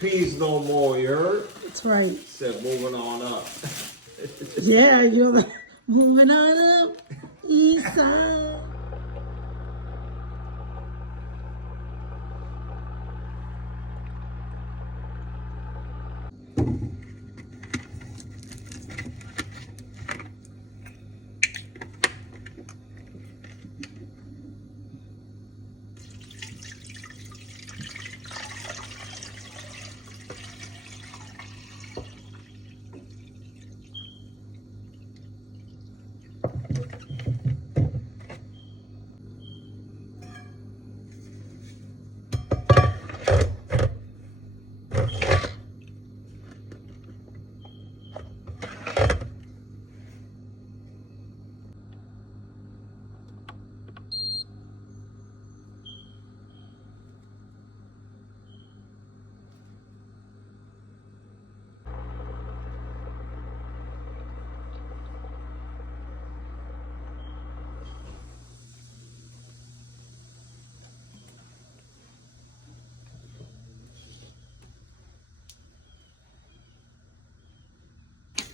Peace no more, you heard? That's right. Said moving on up. Yeah, you're like, moving on up, east side.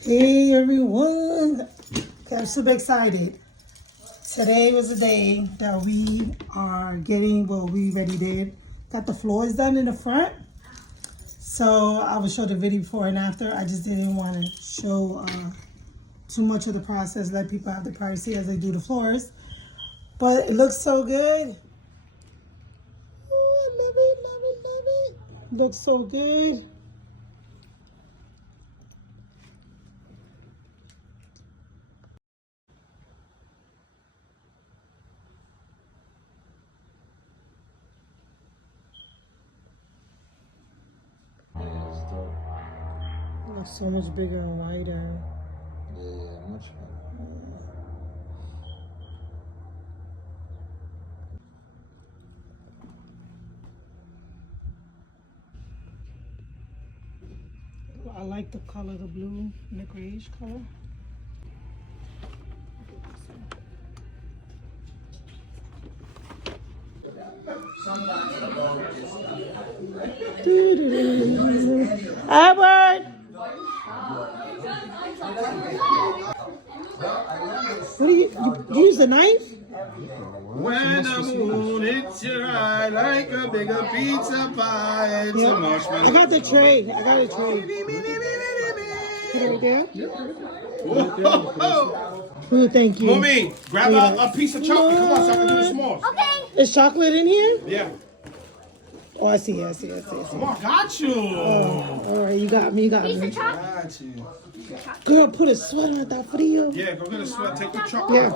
Hey everyone, I'm super excited. Today was the day that we are getting what we already did. Got the floors done in the front. So I will show the video before and after. I just didn't want to show too much of the process, let people have the privacy as they do the floors. But it looks so good. Oh, I love it, love it, love it. Looks so good. Looks so much bigger and wider. Yeah, much better. I like the color, the blue and the grayish color. Albert! What do you use the knife? When the moon hits your eye like a bigger pizza pie, it's a marshmallow. I got the tray. I got a tray. Put it right there? Oh, thank you. Mommy, grab a piece of chocolate. Come on, so I can do the s'mores. Okay. Is chocolate in here? Yeah. Oh, I see. Come on, got you. Oh, all right, you got me. Got you. Girl, put a sweater on that for you. Yeah, go get a sweat. Take the chocolate. Yeah.